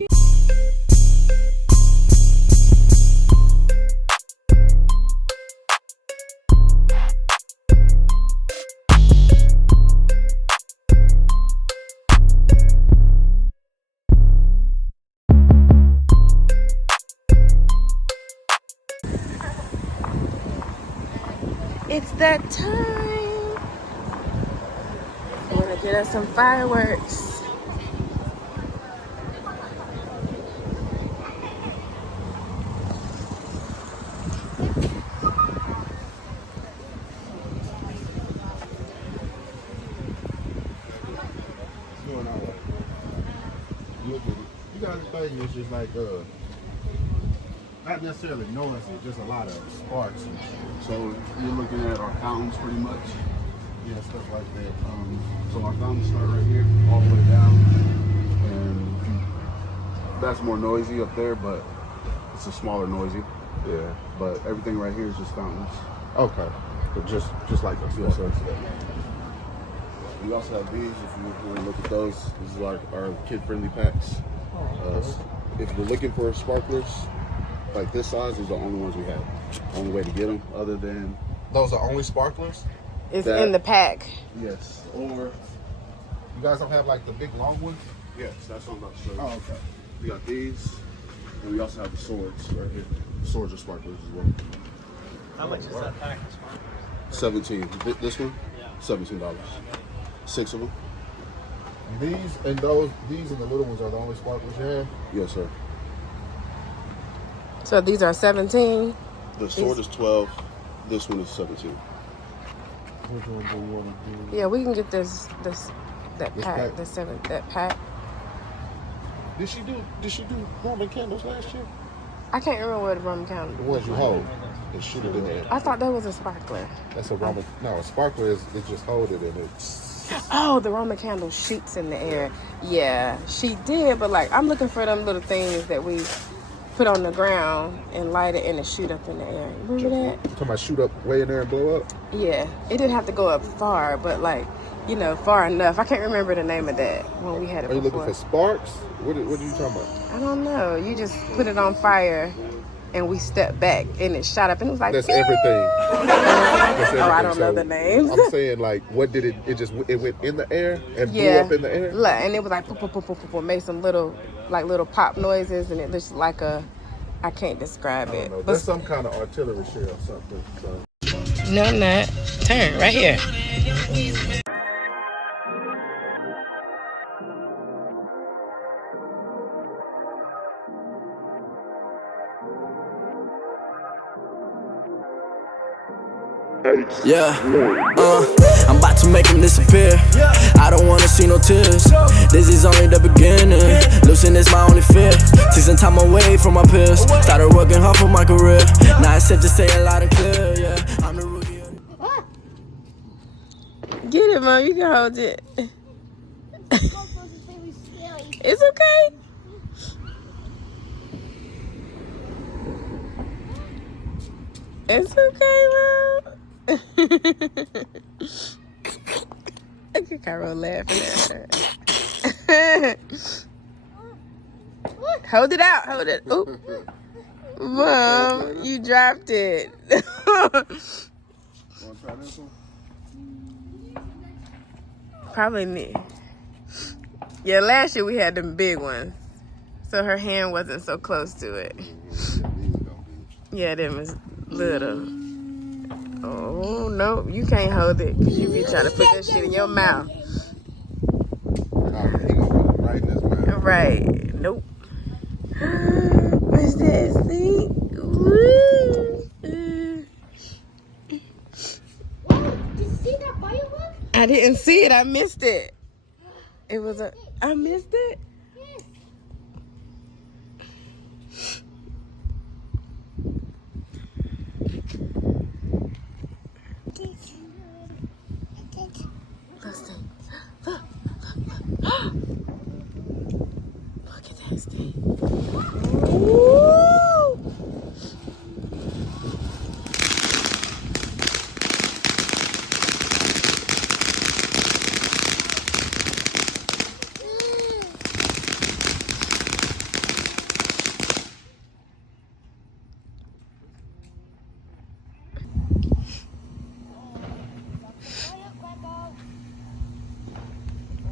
It's that time. We're gonna get us some fireworks. You got the thing is just like not necessarily noisy, just a lot of sparks and shit. So you're looking at our fountains pretty much. Yeah, stuff like that. So our fountains start right here, all the way down, and that's more noisy up there, but it's a smaller noisy. Yeah. But everything right here is just fountains. Okay. But just like this. Yes, sir. We also have these. If you want to look at those, these are like our kid-friendly packs. If you're looking for sparklers like this size, these are the only ones we have. Only way to get them, other than those are only sparklers? It's in the pack. Yes. Or you guys don't have like the big long ones? yes, that's what I'm about to show you. Oh, okay. We got these, and we also have the swords right here. Swords are sparklers as well. How much is that pack of sparklers? 17. This one? Yeah. $17. 6 of them? These and the little ones are the only sparklers you have? Yes, sir. So these are 17. The sword is 12. This one is 17. Which one do you want to do? Yeah, we can get that This pack, pack? that pack. Did she do Roman candles last year? I can't remember what the Roman candle. The ones you hold. And shoot it in there. I thought that was a sparkler. That's a Roman. No, a sparkler is it just hold it and it's. Oh, the Roman candle shoots in the air. Yeah, she did, but like I'm looking for them little things that we put on the ground and light it and it shoot up in the air. Remember that? Talking about shoot up way in there and blow up? Yeah, it didn't have to go up far, but like, you know, far enough. I can't remember the name of that when we had it Are you before. looking for sparks? What are you talking about? I don't know. You just put it on fire and we stepped back and it shot up and it was like, That's everything. That's everything. Oh, I don't know So, the names. I'm saying like, what did it went in the air and blew up in the air? And it was like, pop, pop, pop, pop, pop, made some little pop noises and it looks like I can't describe I it. don't know. That's some kind of artillery shell or something. So. No, I'm not. Turn right here. Yeah, I'm about to make him disappear. I don't wanna see no tears. This is only the beginning. Losing is my only fear. Take some time away from my peers. Started working hard for my career. Now I said to say it loud and clear. Yeah, I'm the rookie. Get it, Mom. You can hold it. It's okay. It's okay, Mom. Look at Cairo laughing at her. Hold it out. Hold it. Oop. Mom, you dropped it. Want to try this one? Probably me. Yeah, last year we had them big ones. So her hand wasn't so close to it. Yeah, them was little. Oh, no, you can't hold it because you be trying to put that shit in your mouth. He gonna put it right in his mouth. Right. Nope. What's that, see? Woo. Did you see that firework? I didn't see it. I missed it. It was I missed it? Yes. Let's see. Look, look, look. Look at that thing. Woo!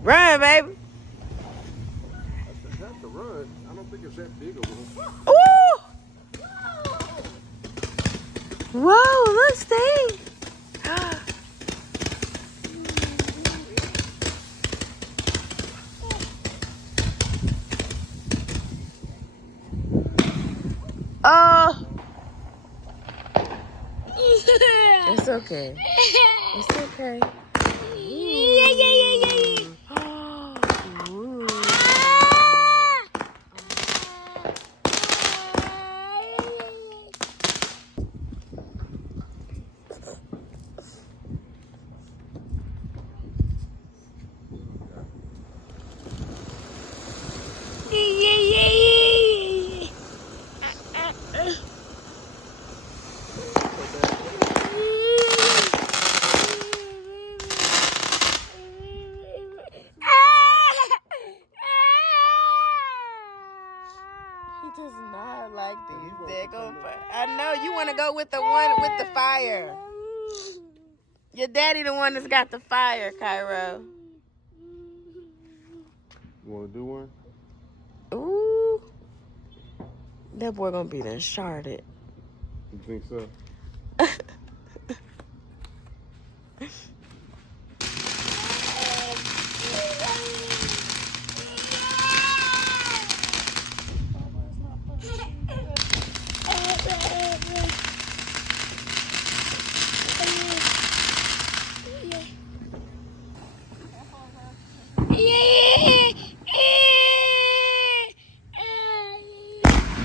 Run, baby. That's the run. I don't think it's that big of one. Ooh! Whoa, look, Steve. Oh. It's okay. It's okay. Ooh. He does not like these daggone fire. I know you want to go with the one with the fire. Your daddy the one that's got the fire, Cairo. You want to do one? Ooh. That boy gonna be done sharded. You think so?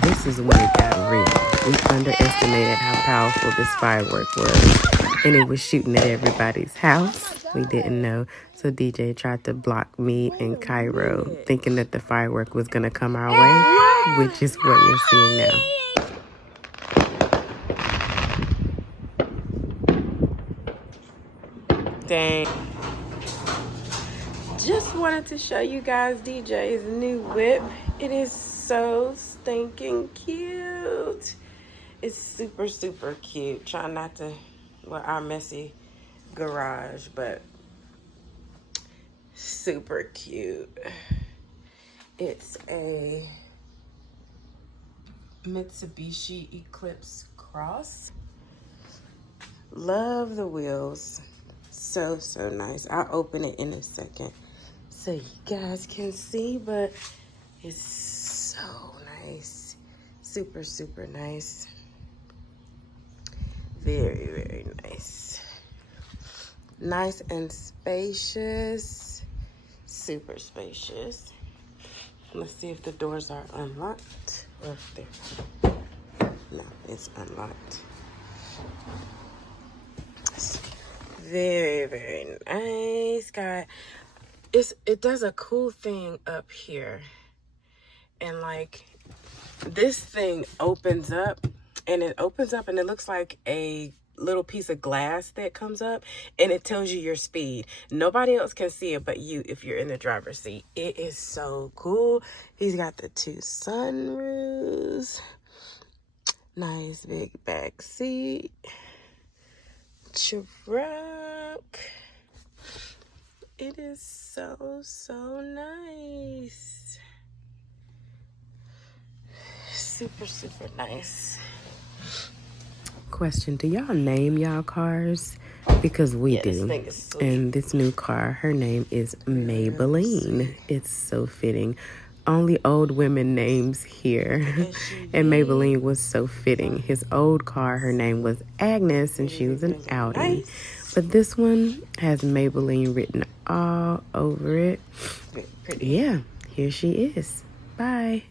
This is when it got real. We underestimated how powerful this firework was. And it was shooting at everybody's house. We didn't know. So DJ tried to block me and Cairo, thinking that the firework was going to come our way, which is what you're seeing now. Dang. Just wanted to show you guys DJ's new whip. It is so stinking cute. It's super, super cute. Trying not to, well, our messy garage, but super cute. It's a Mitsubishi Eclipse Cross. Love the wheels. So, so nice. I'll open it in a second so you guys can see, but it's so nice. Super, super nice. Very, very nice. Nice and spacious. Super spacious. Let's see if the doors are unlocked. Or if they're... No, it's unlocked. Very, very nice. It does a cool thing up here. And like this thing opens up and it looks like a little piece of glass that comes up and it tells you your speed. Nobody else can see it but you if you're in the driver's seat. It is so cool. He's got the 2 sunroofs. Nice big back seat. Truck. It is so, so nice. Super, super nice. Question, do y'all name y'all cars? Because we do. And this new car, her name is Maybelline. It's so fitting. Only old women names here. And Maybelline was so fitting. His old car, her name was Agnes, and she was an Audi. But this one has Maybelline written all over it. Yeah, here she is. Bye.